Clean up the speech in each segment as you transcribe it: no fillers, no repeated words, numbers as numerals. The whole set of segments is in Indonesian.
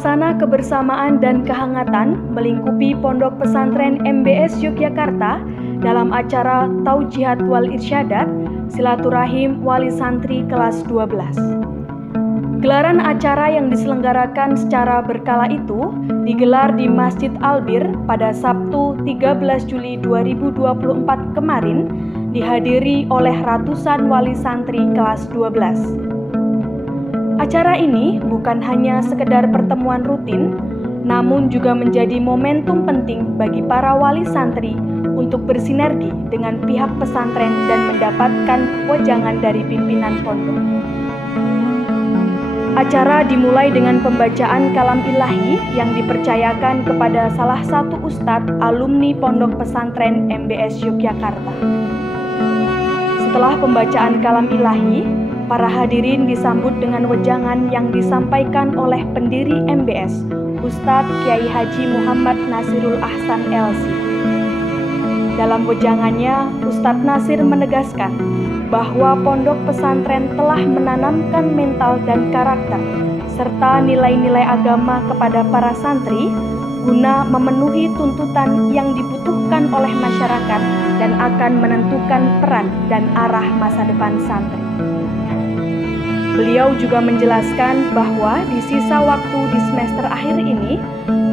Suasana kebersamaan dan kehangatan melingkupi Pondok Pesantren MBS Yogyakarta dalam acara Taujihat wal Irsyadat Silaturahim Wali Santri kelas 12. Gelaran acara yang diselenggarakan secara berkala itu digelar di Masjid Albir pada Sabtu 13 Juli 2024 kemarin, dihadiri oleh ratusan wali santri kelas 12. Acara ini bukan hanya sekedar pertemuan rutin, namun juga menjadi momentum penting bagi para wali santri untuk bersinergi dengan pihak pesantren dan mendapatkan wejangan dari pimpinan pondok. Acara dimulai dengan pembacaan kalam ilahi yang dipercayakan kepada salah satu ustadz alumni Pondok Pesantren MBS Yogyakarta. Setelah pembacaan kalam ilahi, para hadirin disambut dengan wejangan yang disampaikan oleh pendiri MBS, Ustadz Kiai Haji Muhammad Nasirul Ahsan LC. Dalam wejangannya, Ustadz Nasir menegaskan bahwa pondok pesantren telah menanamkan mental dan karakter serta nilai-nilai agama kepada para santri guna memenuhi tuntutan yang dibutuhkan oleh masyarakat dan akan menentukan peran dan arah masa depan santri. Beliau juga menjelaskan bahwa di sisa waktu di semester akhir ini,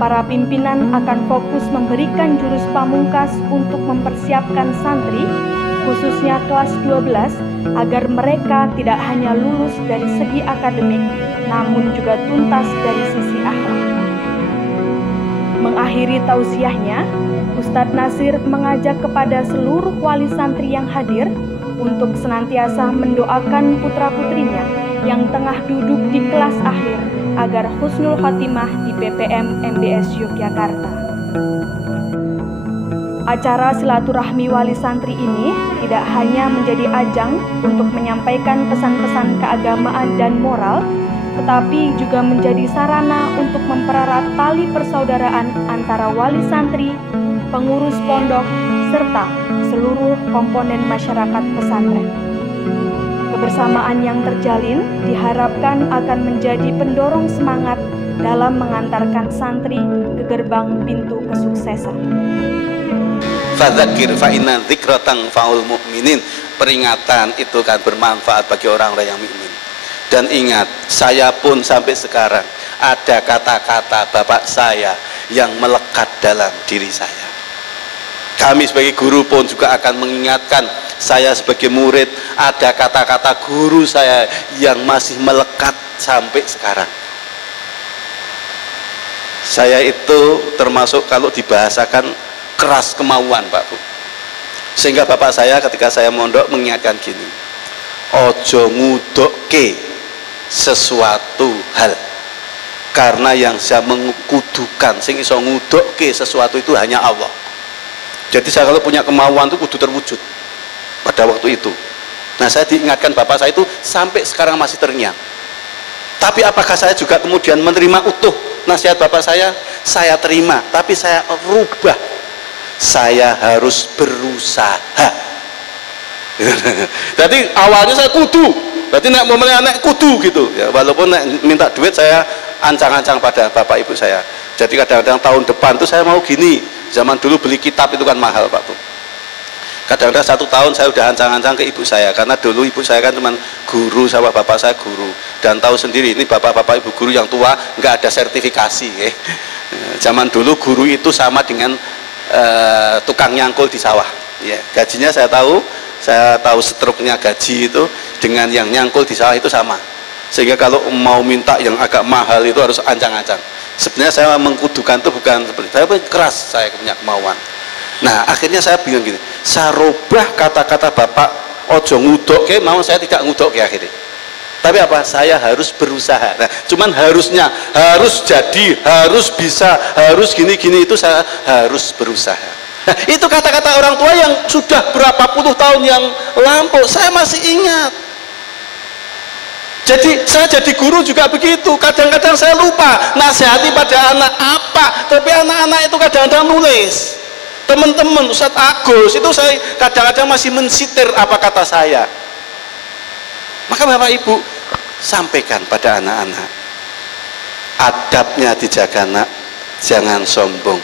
para pimpinan akan fokus memberikan jurus pamungkas untuk mempersiapkan santri, khususnya kelas 12, agar mereka tidak hanya lulus dari segi akademik, namun juga tuntas dari sisi akhlak. Mengakhiri tausiahnya, Ustadz Nasir mengajak kepada seluruh wali santri yang hadir untuk senantiasa mendoakan putra-putrinya yang tengah duduk di kelas akhir agar husnul khotimah di PPM MBS Yogyakarta. Acara silaturahmi wali santri ini tidak hanya menjadi ajang untuk menyampaikan pesan-pesan keagamaan dan moral, tetapi juga menjadi sarana untuk mempererat tali persaudaraan antara wali santri, pengurus pondok, serta seluruh komponen masyarakat pesantren. Kebersamaan yang terjalin diharapkan akan menjadi pendorong semangat dalam mengantarkan santri ke gerbang pintu kesuksesan. Fadzakir fa inna dzikra tanfa'ul mu'minin. Peringatan itu kan bermanfaat bagi orang-orang yang mukmin. Dan ingat, saya pun sampai sekarang ada kata-kata bapak saya yang melekat dalam diri saya. Kami sebagai guru pun juga akan mengingatkan, saya sebagai murid ada kata-kata guru saya yang masih melekat sampai sekarang. Saya itu termasuk kalau dibahasakan keras kemauan, Pak Bu. Sehingga bapak saya ketika saya mondok mengingatkan gini, ojo ngudokke sesuatu hal, karena yang saya mengkudukan sing iso ngudokke sesuatu itu hanya Allah. Jadi saya kalau punya kemauan itu kudu terwujud pada waktu itu. Nah, saya diingatkan bapak saya itu sampai sekarang masih terngiang. Tapi apakah saya juga kemudian menerima utuh nasihat bapak saya? Saya terima, tapi saya rubah. Saya harus berusaha. Jadi awalnya saya kudu, berarti nek mau nek kudu gitu. Ya, walaupun nek minta duit saya ancang-ancang pada bapak ibu saya. Jadi kadang-kadang tahun depan tuh saya mau gini. Zaman dulu beli kitab itu kan mahal, Pak Bu. Kadang-kadang 1 tahun saya udah ancang-ancang ke ibu saya, karena dulu ibu saya kan cuma guru sama bapak saya guru, dan tahu sendiri ini bapak-bapak ibu guru yang tua nggak ada sertifikasi. Zaman dulu guru itu sama dengan tukang nyangkul di sawah. Ya, gajinya saya tahu struknya gaji itu dengan yang nyangkul di sawah itu sama. Sehingga kalau mau minta yang agak mahal itu harus ancang-ancang. Sebenarnya saya mengkudukan itu bukan seperti saya keras, saya punya kemauan. Nah, akhirnya saya bingung gini, saya rubah kata-kata bapak ojo ngudokke, mau saya tidak ngudokke akhirnya. Tapi apa? Saya harus berusaha. Nah, cuman harusnya, harus jadi, harus bisa, harus gini-gini itu saya harus berusaha. Nah, itu kata-kata orang tua yang sudah berapa puluh tahun yang lampau, saya masih ingat. Jadi saya jadi guru juga begitu, kadang-kadang saya lupa nasihati pada anak apa, tapi anak-anak itu kadang-kadang nulis. Teman-teman, Ustadz Agus itu saya kadang-kadang masih mensitir apa kata saya. Maka Bapak Ibu sampaikan pada anak-anak, adabnya dijaga nak, jangan sombong.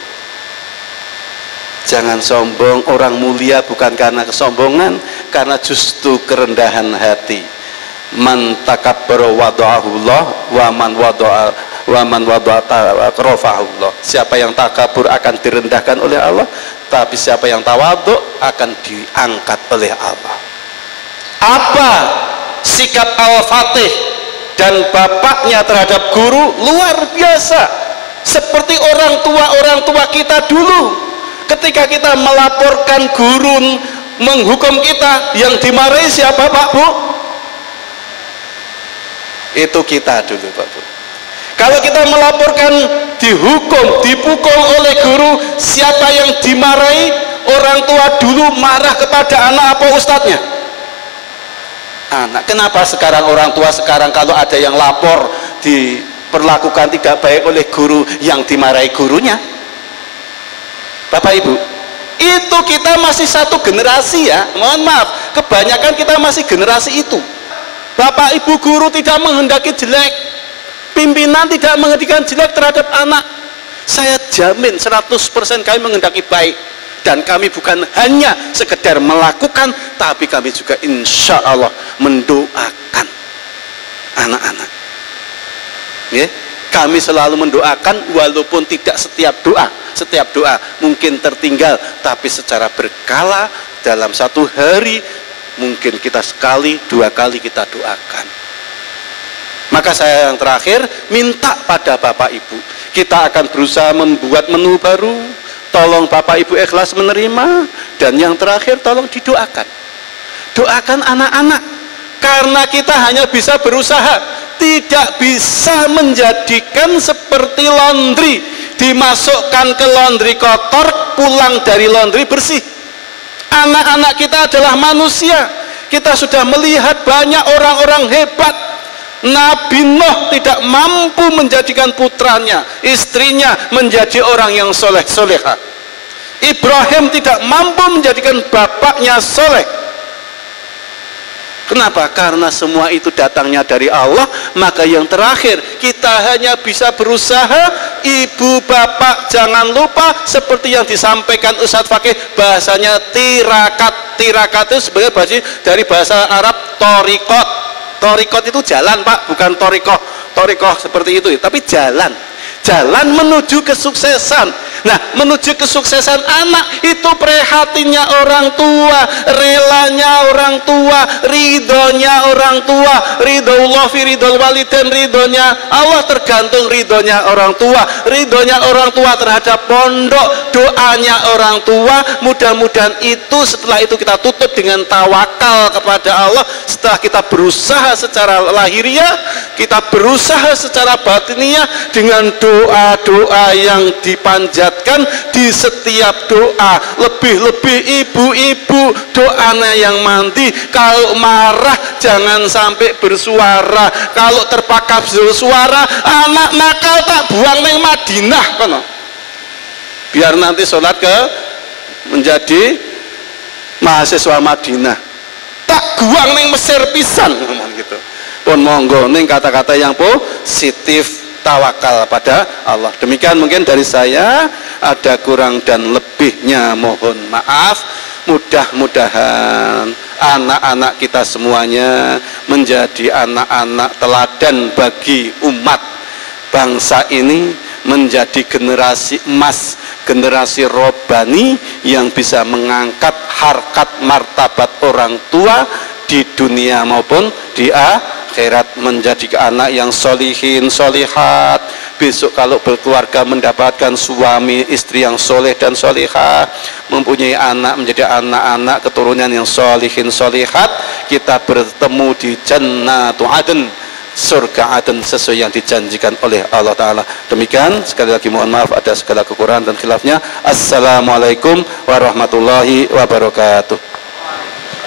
Jangan sombong. Orang mulia bukan karena kesombongan, karena justru kerendahan hati. Man takabbara wada'ahullah wa man wada'a rafa'ahullah. Siapa yang takabur akan direndahkan oleh Allah, tapi siapa yang tawadhu akan diangkat oleh Allah. Apa sikap Al-Fatih dan bapaknya terhadap guru? Luar biasa. Seperti orang tua kita dulu, ketika kita melaporkan guru menghukum kita, yang dimarahi siapa Pak Bu? Itu kita dulu Pak Bu. Kalau kita melaporkan dihukum, dipukul oleh guru, siapa yang dimarahi? Orang tua dulu marah kepada anak apa ustadznya? Anak. Kenapa sekarang orang tua sekarang kalau ada yang lapor diperlakukan tidak baik oleh guru, yang dimarahi gurunya? Bapak Ibu, itu kita masih satu generasi ya. Mohon maaf, kebanyakan kita masih generasi itu. Bapak Ibu guru tidak menghendaki jelek, pimpinan tidak menghendaki jelek terhadap anak. Saya jamin 100% kami menghendaki baik, dan kami bukan hanya sekedar melakukan, tapi kami juga insya Allah mendoakan anak-anak. Ya, kami selalu mendoakan, walaupun tidak setiap doa mungkin tertinggal, tapi secara berkala dalam satu hari mungkin kita sekali, 2 kali kita doakan. Maka saya yang terakhir minta pada Bapak Ibu, kita akan berusaha membuat menu baru. Tolong Bapak Ibu ikhlas menerima, dan yang terakhir tolong didoakan. Doakan anak-anak, karena kita hanya bisa berusaha, tidak bisa menjadikan seperti laundry, dimasukkan ke laundry kotor, pulang dari laundry bersih. Anak-anak kita adalah manusia. Kita sudah melihat banyak orang-orang hebat. Nabi Nuh tidak mampu menjadikan putranya, istrinya menjadi orang yang soleh-soleha. Ibrahim tidak mampu menjadikan bapaknya soleh. Kenapa? Karena semua itu datangnya dari Allah. Maka yang terakhir, kita hanya bisa berusaha. Ibu bapak jangan lupa, seperti yang disampaikan Ustadz Fakih, bahasanya tirakat. Tirakat itu sebenarnya bahasa dari bahasa Arab torikot. Torikot itu jalan Pak, bukan torikoh. Torikoh seperti itu, tapi jalan. Jalan menuju kesuksesan. Nah, menuju kesuksesan anak itu prihatinnya orang tua, relanya orang tua, ridhonya orang tua. Ridhoullah fi ridhol walidain, ridhonya Allah tergantung ridhonya orang tua. Ridhonya orang tua terhadap pondok, doanya orang tua. Mudah-mudahan itu, setelah itu kita tutup dengan tawakal kepada Allah. Setelah kita berusaha secara lahiriah, kita berusaha secara batiniah dengan doa-doa yang dipanjatkan di setiap doa. Lebih-lebih ibu-ibu, doanya yang mandi. Kalau marah jangan sampai bersuara. Kalau terpaksa bersuara, anak nakal tak buang neng Madinah kono. Biar nanti sholat ke menjadi mahasiswa Madinah. Tak buang neng Mesir pisan, ngomong gitu. Pun monggo ning kata-kata yang positif, tawakal pada Allah. Demikian mungkin dari saya, ada kurang dan lebihnya mohon maaf. Mudah-mudahan anak-anak kita semuanya menjadi anak-anak teladan bagi umat bangsa ini, menjadi generasi emas, generasi robani yang bisa mengangkat harkat martabat orang tua di dunia maupun di akhirat, menjadi anak yang solihin, solihat. Besok kalau berkeluarga mendapatkan suami istri yang soleh dan solihah, mempunyai anak, menjadi anak-anak keturunan yang solihin, solihat. Kita bertemu di Jannatu Aden, surga Aden, sesuai yang dijanjikan oleh Allah Ta'ala. Demikian, sekali lagi mohon maaf ada segala kekurangan dan khilafnya. Assalamualaikum warahmatullahi wabarakatuh.